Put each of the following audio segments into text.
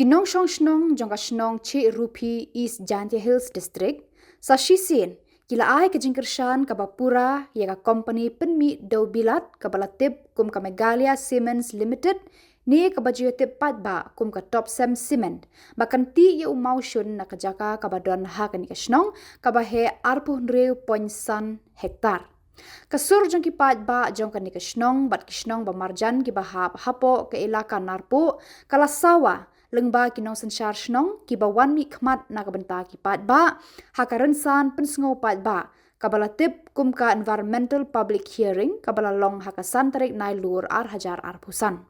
Kinong Shong Shnong Jongka Shnong Che Rupi East Jantia Hills District sa Shisin kila ai ke jingkershan ka bapura ya ka company penmi dau bilat ka balatip kum ka Megalia Siemens Limited ni ka bajiyotip patba kum ka Top Sem Cement bahkan ti ya umau shun na kajaka ka badon ha ka ni ka Shnong ka bahe 40.1 hektar. Kasur jong ki patba jong ka ni ka Shnong bat ki Shnong ba marjan ki bahap hapo ke ilaka narpo kala sawa lengba kinong sensyar Shnong ki bawan mi khmat na kabenta ki patba hakarensan pensngo patba kabalatip kum ka environmental public hearing kabala long hakasan tarik nai lur ar hajar ar pusan.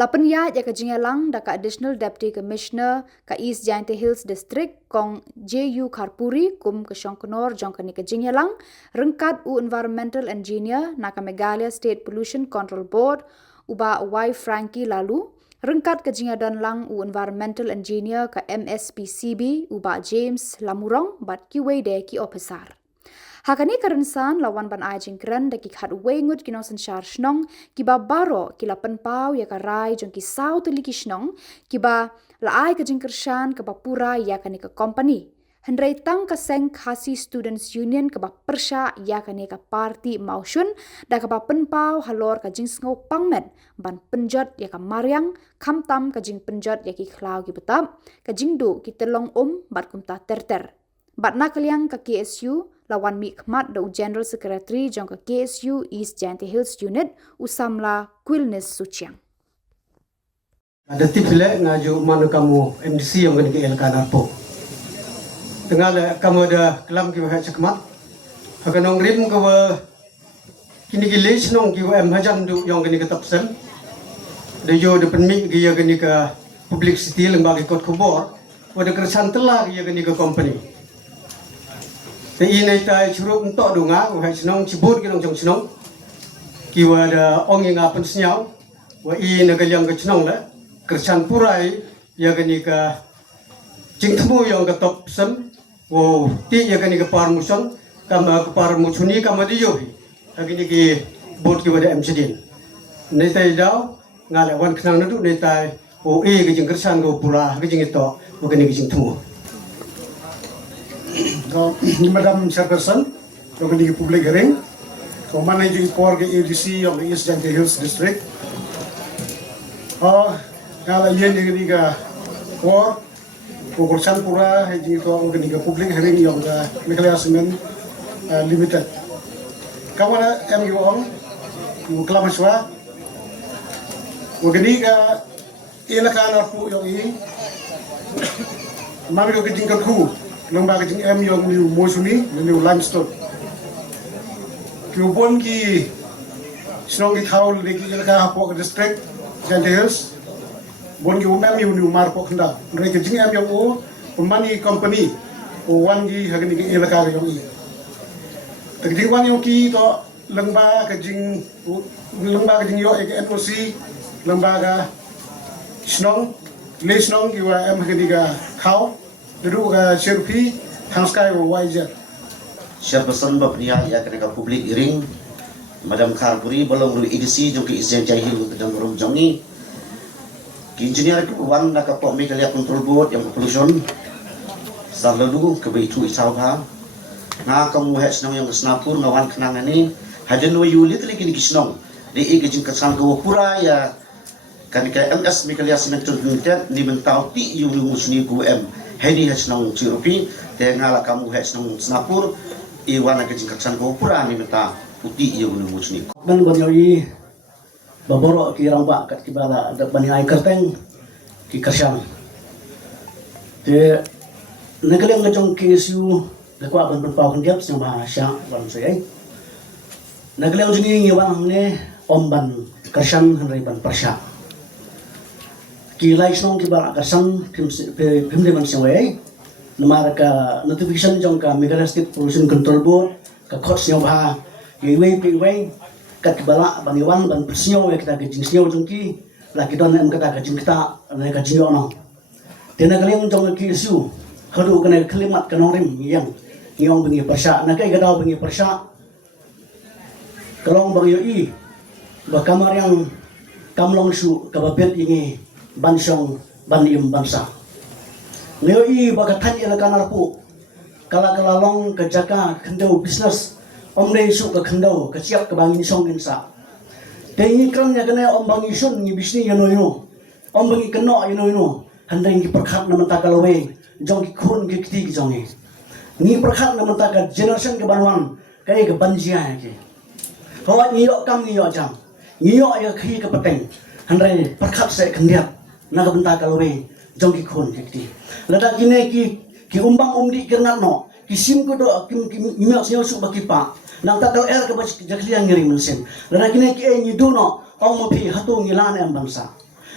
Lapan ya ka jingalang da ka additional deputy commissioner ka East Jantia Hills District kong JU Kharpuri kum ka Shongkonor jong ka ni ka jingalang rengkat u environmental engineer na ka Megalia State Pollution Control Board uba Y Frankie lalu rengkat ke jingadan lang u environmental engineer ka MSPCB uba James Lamurong bat ki wede ki officer. Hakani karensan lawan ban ai jingkran da ki khat wengut kinong sensyar Shnong ki ba baro ki la penpau ya ka rai jong ki sau tuli ki Shnong ki ba la ai ka jingkershan ka ba pura ya ka ni ka company. Hendrai tang ka Seng Khasi Students Union ka ba persya ya ka ni ka parti mausyun da ka ba penpau halor ka jingsngo pangmet ban penjot ya ka Mariang kamtam ka jing penjot ya ki khlau ki betap ka jingdu ki telong bat kumta terter. Bat nakaliang ka KSU lawan mi khmat da General Secretary jong ka KSU East Jantia Hills Unit usamla Quilnes Suchiang. Ada tip le ngaju mana kamu MDC yang kena KL Kanarpo. Tengah le kamu ada kelam ki wahai cekmat. Akan nong rim ke kini gilis nong ki wahai hajan du yang kena ketapsen. Da yo da penmi ki ya kena ke publicity lembaga kot kubor. Wada kersan telah ki ya kena ke company. Te ini tai curup entok dunga wahai senong cibut ki nong jong senong. Ki wada ong yang apen senyau. Wa i na yang ke senong le. Kersan purai ya kena ke jing temu yang ke top sem. Wo ti ya kena ke parmuson kama ke parmusuni kama diyohi. Agini ki bot ki wada MCD. Nei tai dau ngale wan knang nadu nei tai o e ke jing kersan go pura ke jing ito wo kena ke jing temu. Madam Chairperson, yang di public hearing, mana juga por ke ADC yang di East Jantia Hills District. Kalau ia yang di por, pengurusan pura, jadi itu yang di public hearing yang di Megalia Cement Limited. Kamu ada MU on, kelama swa, wakini ilakan aku yang ini, mana juga tinggal ku. Lembaga jing M yang liu mosuni liu limestone. Kiubon ki Shnong ki thaul leki ilaka hapok district Jantia Hills. Bon ki umem liu marpok henda. Mereka jing M yang o pemani company o wan ki hagani ki ilaka yang i. Tak jing wan yang ki to lembaga jing yo ek NOC lembaga Shnong le Shnong ki wa M hagani ka khau. Duduk Sherpi, Hangskai Wiser. Chairperson Bapnia ya kena public hearing, Madam Kharpuri belum ru EDC joki East Jahil dan rum jongi. Engineer ke wan nak kapok Megalia Control Board yang pollution. Selalu ke itu isauha. Na kamu has nong yang kesnapur ngawan kenangan ni. Haden wa yuli tli kini kisnong. Di igejing kesan ke pura ya kan ke MS Megalia Cement Limited ni mentau ti yu musni ku M. Hedi hasnong cirupi, tengah kamu hasnong senapur, iwana kecing kaksan kau pura ni meta putih yang menunggu sini. Dan banyoi baborok ki rambak kat kibala ada banyak kerteng ki kersyam. Te negeleng ngejong KSU lekwa ban berpau kendiap yang bahasa ban saya. Negeleng jengi ngiwang ne omban kersyam henry ban persya. Ki lai snong ki bara kasang pim deman sewai namar ka notification jong ka Megalia State Pollution Control Board ka khot sio ba ki wei kat bala baniwan ban persio ya kita gejing sio jong ki la ki don em kata gejing kita na ka jing no tena kalian jong ki isu hadu kana kalimat kanong rim yang ngong bengi persya na kai gadau bengi persya kalong bang yoi ba kamar yang kamlong su kababet ini bansong ban bangsa. Ngayo I bagatan elakanar pu kala long ke jaka kendau bisnes om nei su ke kendau ke siap ke bangin songin sa. Tengi kan ya kena om bangi sun ni bisni ya no om bangi keno ya no handai ki perkhat na menta kalawe jong ki khun ki kiti ki jongi. Ni perkhat na menta ka generation ke banwan kai ke banjia ke. Kawat ni yo kam ni yo jam. Ni yo ya khi ke peteng handai perkhat se kendiap na ka benta kalawe jong ki khun ki kiti. Lada kine ki umbang umdi kernat no ki sim ko do ki miak sio su bakipa nang takal ke bach jakliang ngiring mensen lada kine ki ni do no ong mo pi hatu ngilan em bangsa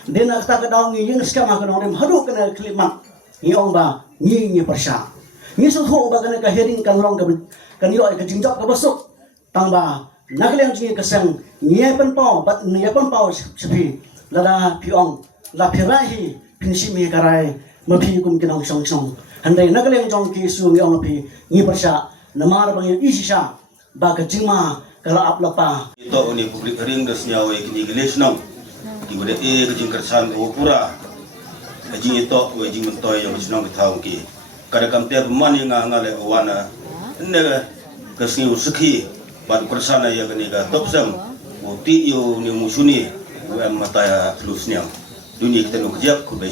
dena ta ka daw ngi yung skama ka no dem hadu kana klimat ni ong ba ni persya ni su tho ba kana ka heading kan long kan yo ka jingjok ka basuk tang ba nakliang ji ka sang ni pen pau bat ni pen pau sepi lada pi ong la pirahi pinsi mi karai mapi kum kinang song handai nakaleng jong ki su ngi ong pi ngi persya namar bang isisa ba ka jingma kala aplapa ito ni public ring das nyawa kini giles nang di bode ke jing kersan o pura jing ito we jing mentoy yang senang tahu ki kada kam te mani nga ngale wana ne ka singi uski ban kersana ya kini ka topsam o ti yo ni musuni wa mata lusnya dunia kita no kejap ku be